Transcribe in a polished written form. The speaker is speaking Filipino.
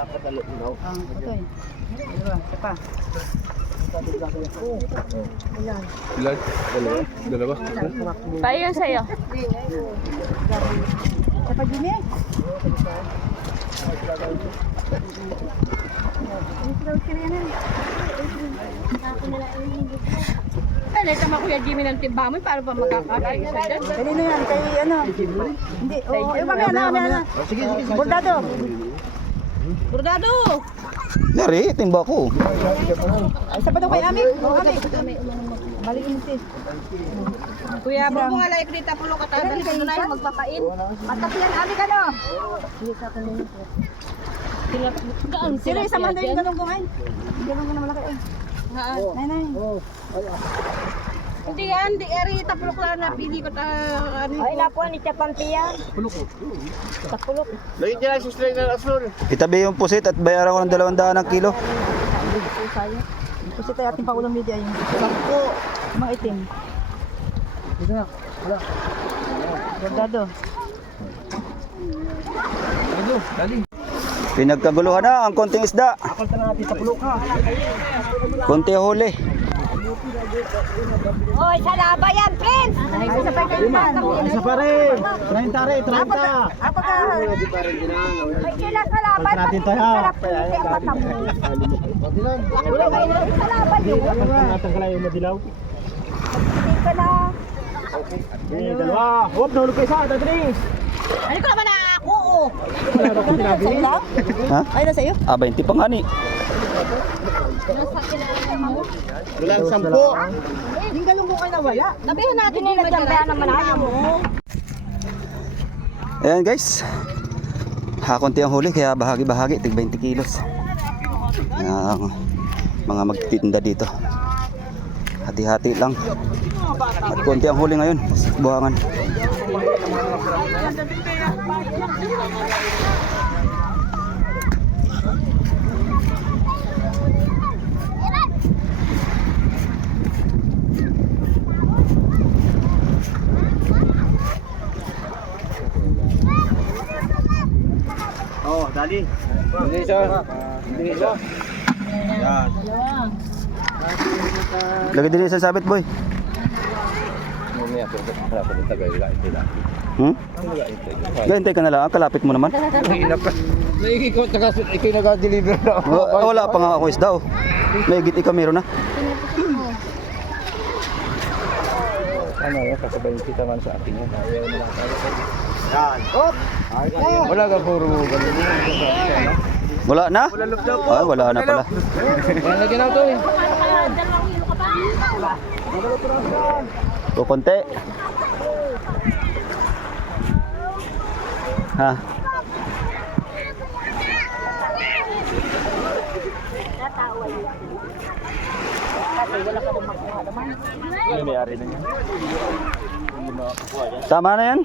Ito eh. Dalawa, isa pa. Ilan? Dalawa? Tayo yung sa'yo. Isa pa, Jimmy. Ay, naitama Kuya Jimmy ng timba mo. Paano pa makakakain sa dyan? Dali na yan, kay ano. Hindi, oo. Mamaya na. Sige. Bordado. Bordado! Yari, timba ko. Ay, isa pa daw kay Ami. Ami. Balikin sis. Kuya, buko nga like dito pulo ka tayo. Dali ka na yung magpapain. Matapian, Ami ka no. Sila isa man daw yung ganun kumain. Ganun ko na malaki eh. Nay. Hindi yan, di eri tapulok lang na pili ko ta ano. Ay napo ni Chapampiya. Tapulok. Lagi dyan sa string ng asul. Itabi yung pusit at bayaran ko ng 200 ang kilo. Kasi tayo ating paulang media yung 10. Mga itim. Bordado. Pinagkaguluhan na ang konting isda. Konti huli. Oy, sa laba yan, friends. Ay, isa pa kayo man. Isa pa rin. 30 rin, 30. Apa ka? Ay, sila sa laban. natin tayo. Kasi ang mata mo. Sa laban yun. Natanggalay yung madilaw. Hindi ka na. Dalawa. Huwag, nahulog kayo sa Tadris. Ano ko naman ako, oh. Sa'yo lang? Ha? Ay, na sa'yo? 20 pa nga ni. Walang 10. Yung ganun mo kayo nawala. Sabihin natin yung nagdambayan naman ayaw mo. Ayan guys. Konti ang huli kaya bahagi-bahagi. Tig 20 kilos. Ang mga magtitinda dito. Hati-hati lang. At konti ang huli ngayon. Buhangan. Oh, dali. Isa. Yan. Lagay din isang sabit boy. Gantay ka na lang. Kalapit mo naman. Ikay nag-deliver na. Wala pa nga ako isda oh. May git ikaw meron na. Ano yun, kasabay kita man sa akin yun. Yan. Oh! Wala ka puro ganun. Wala na? Ay, wala na pala. Lagyan ako to eh. O konti. Ha? May-ari na niya. Tama na yan?